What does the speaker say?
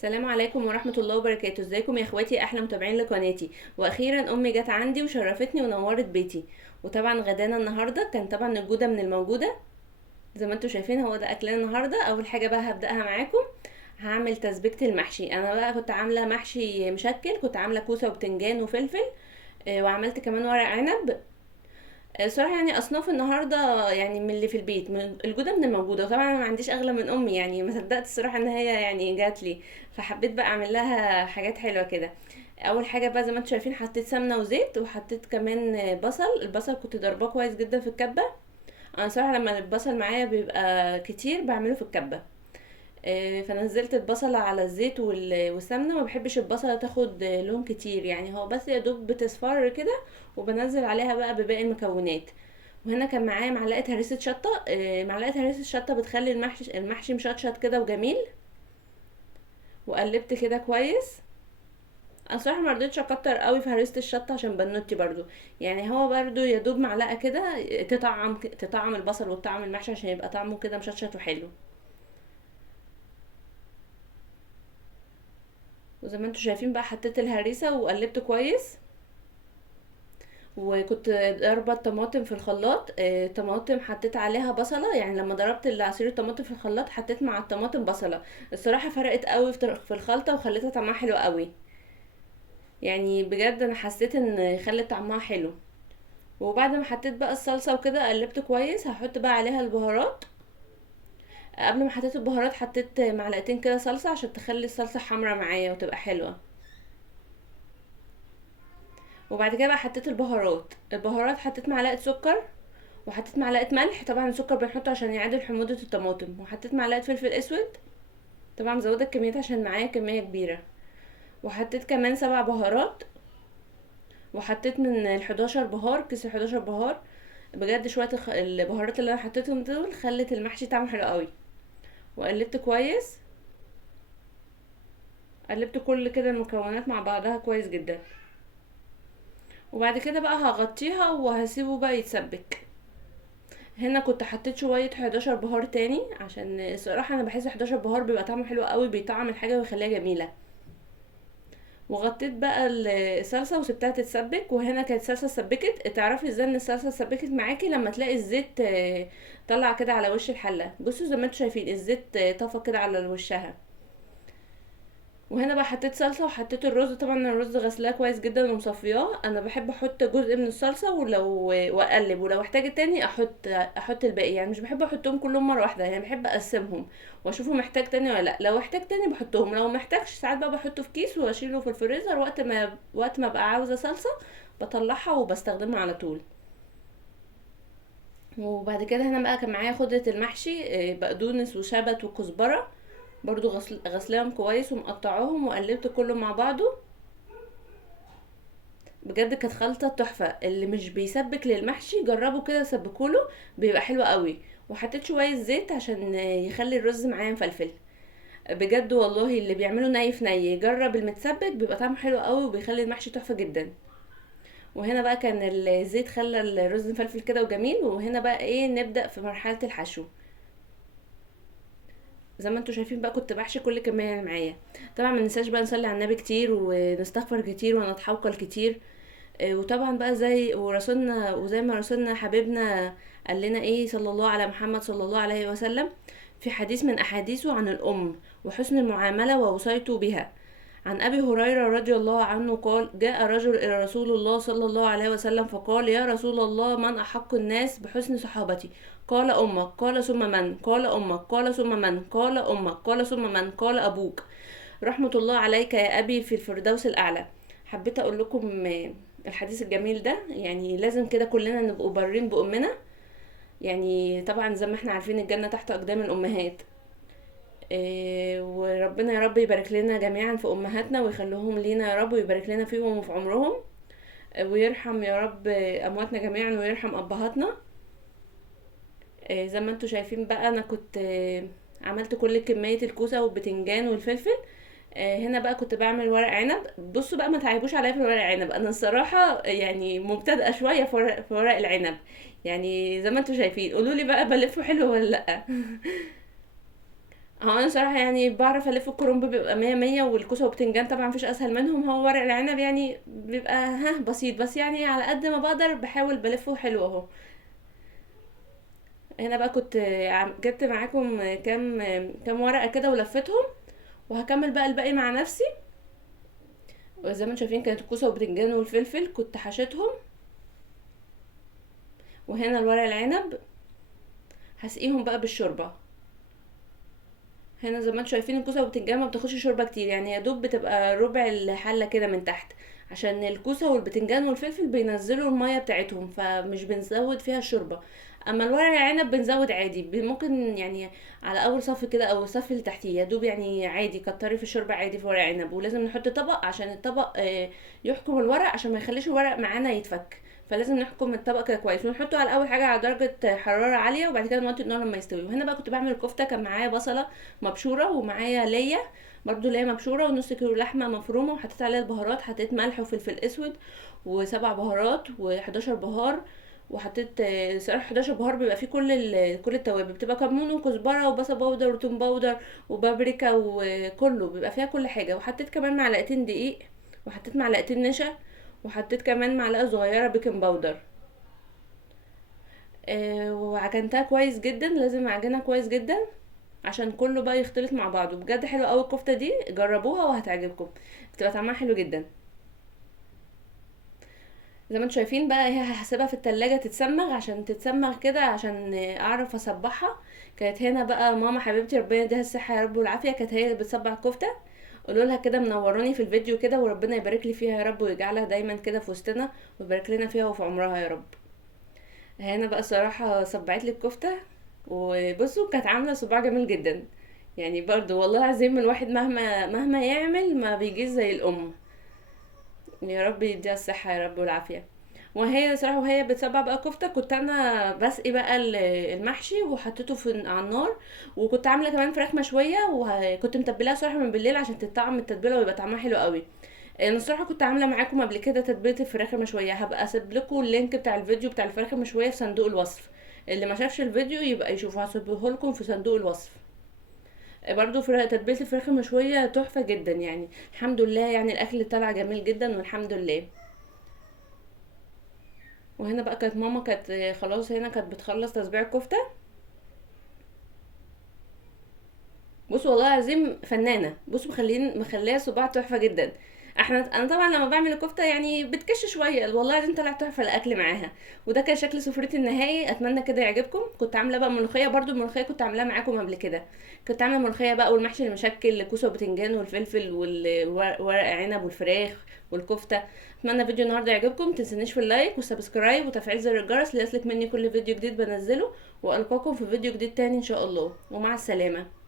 السلام عليكم ورحمة الله وبركاته. ازيكم يا اخواتي احلى متابعين لقناتي؟ واخيرا امي جت عندي وشرفتني ونورت بيتي. وطبعا غدانا النهارده كان طبعا الجودة من الموجودة زي ما انتم شايفين. هو ده اكلنا النهارده. اول حاجة بقى هبدأها معاكم، هعمل تسبيكة المحشي. انا بقى كنت عاملة محشي مشكل، كنت عاملة كوسة وبتنجان وفلفل، وعملت كمان ورق عنب. صراحة يعني أصناف النهاردة يعني من اللي في البيت، من الجودة من الموجودة. وطبعا أنا ما عنديش أغلى من أمي، يعني ما صدقت الصراحة إن هي يعني جات لي، فحبيت بقى أعمل لها حاجات حلوة كده. أول حاجة بقى زي ما انتم شايفين حطيت سمنة وزيت، وحطيت كمان البصل كنت ضرباه كويس جدا في الكبة. أنا صراحة لما البصل معايا بيبقى كتير بعمله في الكبة. فنزلت البصلة على الزيت والسمنة. ما بحبش البصلة تاخد لون كتير، يعني هو بس يا دوب بتصفر كده، وبنزل عليها بقى بباقي المكونات. وهنا كان معايا معلقة هريسة شطة. معلقة هريسة الشطة بتخلي المحشي مشطشط كده وجميل. وقلبت كده كويس. انا صراحة ما رضيتش اكتر قوي في هريسة الشطة عشان بنوتي برضو، يعني هو برضو يا دوب معلقة كده تطعم البصل وتطعم المحشي عشان يبقى طعمه كده مشطشط وحلو. وزي ما انتم شايفين بقى حطيت الهريسة وقلبت كويس. وكنت ضاربه الطماطم في الخلاط. طماطم حطيت عليها بصله، يعني لما ضربت عصير الطماطم في الخلاط حطيت مع الطماطم بصله. الصراحه فرقت قوي في الخلطه وخلتها طعمها حلو قوي. يعني بجد انا حسيت ان خلت طعمها حلو. وبعد ما حطيت بقى الصلصه وكده قلبت كويس، هحط بقى عليها البهارات. قبل ما حطيت البهارات حطيت معلقتين كده صلصه عشان تخلي الصلصه حمرا معايا وتبقى حلوه. وبعد كده بقى حطيت البهارات حطيت معلقه سكر، وحطيت معلقه ملح. طبعا السكر بنحطه عشان يعادل حموضه الطماطم. وحطيت معلقه فلفل اسود. طبعا مزوده الكميات عشان معايا كميه كبيره. وحطيت كمان 7 بهارات. وحطيت من ال11 بهار، كيس 11 بهار. بجد شويه البهارات اللي انا حطيتهم دول خلت المحشي طعمه حلو قوي. وقلبت كويس. قلبت كل كده المكونات مع بعضها كويس جدا. وبعد كده بقى هغطيها وهسيبه بقى يتسبك. هنا كنت حطيت شويه 11 بهار تاني، عشان الصراحه انا بحس 11 بهار بيبقى طعمه حلو قوي، بيطعم الحاجه ويخليها جميله. وغطيت بقى الصلصه وسبتها تتسبك. وهنا كانت الصلصه اتسبكت. تعرفي ازاي ان الصلصه اتسبكت معاكي؟ لما تلاقي الزيت طلع كده على وش الحله. بصوا زي ما انتم شايفين الزيت طفى كده على وشها. وهنا بقى حطيت صلصه وحطيت الرز. طبعا الرز غسلاه كويس جدا ومصفياه. انا بحب احط جزء من الصلصه واقلب، ولو احتاج تاني احط الباقي. يعني مش بحب احطهم كلهم مره واحده، يعني بحب اقسمهم واشوفه محتاج تاني ولا لا. لو احتاج تاني بحطهم، لو محتاجش ساعات بقى بحطه في كيس واشيله في الفريزر. وقت ما ابقى عاوزه صلصه بطلعها وبستخدمها على طول. وبعد كده هنا بقى كان معايا خضرة المحشي، بقدونس وشبت وكزبرة. برضو غسلاهم كويس ومقطعاهم وقلبت كله مع بعضه. بجد كانت خلطة تحفة. اللي مش بيسبك للمحشي جربوا كده سبكوله، بيبقى حلو قوي. وحطيت شوية زيت عشان يخلي الرز معايا مفلفل. بجد والله اللي بيعمله ني في ني يجرب المتسبك، بيبقى طعمه حلو قوي وبيخلي المحشي تحفة جدا. وهنا بقى كان الزيت خلى الرز مفلفل كده وجميل. وهنا بقى ايه، نبدأ في مرحلة الحشو. زي ما انتوا شايفين بقى كنت بحشي كل كمية اللي معايا. طبعا ما ننساش بقى نصلي على النبي كتير ونستغفر كتير ونتحوكل كتير. وطبعا بقى زي ما رسولنا حبيبنا قال لنا ايه، صلى الله على محمد صلى الله عليه وسلم، في حديث من احاديثه عن الام وحسن المعامله ووصيته بها. عن ابي هريره رضي الله عنه قال: جاء رجل الى رسول الله صلى الله عليه وسلم فقال: يا رسول الله، من احق الناس بحسن صحابتي؟ قال امك. قال ثم من؟ قال امك. قال ثم من؟ قال امك. قال ثم من؟ قال ابوك. رحمة الله عليك يا أبي في الفردوس الأعلى. حبيت أقول لكم الحديث الجميل ده. يعني لازم كده كلنا نبقوا بارين بأمنا. يعني طبعا زي ما احنا عارفين الجنة تحت أقدام الأمهات. وربنا يا رب يبارك لنا جميعا في أمهاتنا ويخليهم لينا يا رب، ويبارك لنا فيهم وفي عمرهم. ويرحم يا رب أمواتنا جميعا ويرحم أبهاتنا. زي ما انتوا شايفين بقى أنا كنت عملت كل كمية الكوسة والبتنجان والفلفل. هنا بقى كنت بعمل ورق عنب. بصوا بقى ما تعيبوش عليا في الورق عنب، انا الصراحه يعني مبتدئه شويه في ورق العنب. يعني زي ما انتم شايفين قولوا لي بقى بلفه حلو ولا لا. هو انا صراحه يعني بعرف الف الكرنب، بيبقى مية مية، والكوسه وبتنجان طبعا مفيش اسهل منهم. هو ورق العنب يعني بيبقى ها بسيط، بس يعني على قد ما بقدر بحاول بلفه حلو اهو. هنا بقى كنت جبت معاكم كام ورقه كده ولفتهم، وهكمل بقى الباقي مع نفسي. وزي ما انتم شايفين كانت الكوسه والبتنجان والفلفل كنت حشيتهم، وهنا الورق العنب هسقيهم بقى بالشوربه. هنا زي ما انتم شايفين الكوسه والبتنجان ما بتاخدش شوربه كتير، يعني يا دوب بتبقى ربع الحله كده من تحت، عشان الكوسه والبتنجان والفلفل بينزلوا الميه بتاعتهم، فمش بنزود فيها الشوربه. اما الورق العنب بنزود عادي، ممكن يعني على اول صف كده او الصف اللي تحتيه يا دوب، يعني عادي كتري في الشوربه عادي في ورق عنب. ولازم نحط طبق عشان الطبق يحكم الورق، عشان ما يخليش الورق معانا يتفك. فلازم نحكم الطبق كده كويس، ونحطه على اول حاجه على درجه حراره عاليه، وبعد كده نوطي النار لما يستوي. وهنا بقى كنت بعمل الكفته، كان معايا بصله مبشوره، ومعايا ليا برضو ليا مبشوره، ونص كيلو لحمه مفرومه، وحطيت عليها البهارات، حطيت ملح وفلفل اسود وسبع بهارات و11 بهار. وحطيت صراحه 11 بهار بيبقى فيه كل التوابل، بتبقى كمون وكزبره وبصل باودر وتوم باودر وبابريكا، وكله بيبقى فيها كل حاجه. وحطيت كمان معلقتين دقيق، وحطيت معلقتين نشا، وحطيت كمان معلقه صغيره بيكنج باودر. وعجنتها كويس جدا، لازم اعجنها كويس جدا عشان كله بقى يختلط مع بعضه. بجد حلوه قوي الكفته دي، جربوها وهتعجبكم، بتبقى طعمها حلو جدا. زي ما انتم شايفين بقى، هي هسيبها في التلاجة تتسمغ، عشان تتسمغ كده عشان اعرف اصبحها. كانت هنا بقى ماما حبيبتي ربنا يديها الصحه يا رب والعافيه، كانت هي اللي بتصبح الكفته. قولوا لها كده منوراني في الفيديو كده، وربنا يبارك لي فيها يا رب، ويجعلها دايما كده في وسطنا، ويبارك لنا فيها وفي عمرها يا رب. هنا بقى صراحه صبعت لي الكفته، وبصوا كانت عامله صباع جميل جدا. يعني برضو والله العظيم الواحد مهما يعمل ما بيجيش زي الام. يا رب يديها الصحة يا رب والعافية. وهي صراحة وهي بتصبع بقى كفتة، كنت انا بسقي بقى المحشي وحطيته على النار. وكنت عاملة كمان فراخ مشوية، وكنت متبلاها صراحة من بالليل عشان تتطعم التتبيلة ويبقى طعمها حلو قوي. انا الصراحة كنت عاملة معاكم قبل كده تتبيلة الفراخ المشوية، هبقى اسيب لكم اللينك بتاع الفيديو بتاع الفراخ المشوية في صندوق الوصف. اللي ما شافش الفيديو يبقى يشوفه، هسيبه لكم في صندوق الوصف. برضو تتبيله الفراخ المشويه تحفه جدا يعني. الحمد لله يعني الاكل طلع جميل جدا والحمد لله. وهنا بقى كانت ماما كانت خلاص هنا كانت بتخلص تسبيع الكفته. بصوا والله العظيم فنانه، بصوا مخليه صباع تحفه جدا. انا طبعا لما بعمل الكفته يعني بتكش شويه، والله العظيم طلع تحفه الاكل معاها. وده كان شكل سفرتي النهائي، اتمنى كده يعجبكم. كنت عامله بقى ملوخيه، برضو الملوخيه كنت عاملاها معاكم قبل كده. كنت عامله ملوخيه بقى، والمحشي المشكل الكوسه وبتنجان والفلفل والورق عنب والفراخ والكفته. اتمنى فيديو النهارده يعجبكم، متنسونيش في اللايك والسبسكرايب وتفعيل زر الجرس ليصلك مني كل فيديو جديد بنزله. والقاكم في فيديو جديد تاني ان شاء الله، ومع السلامه.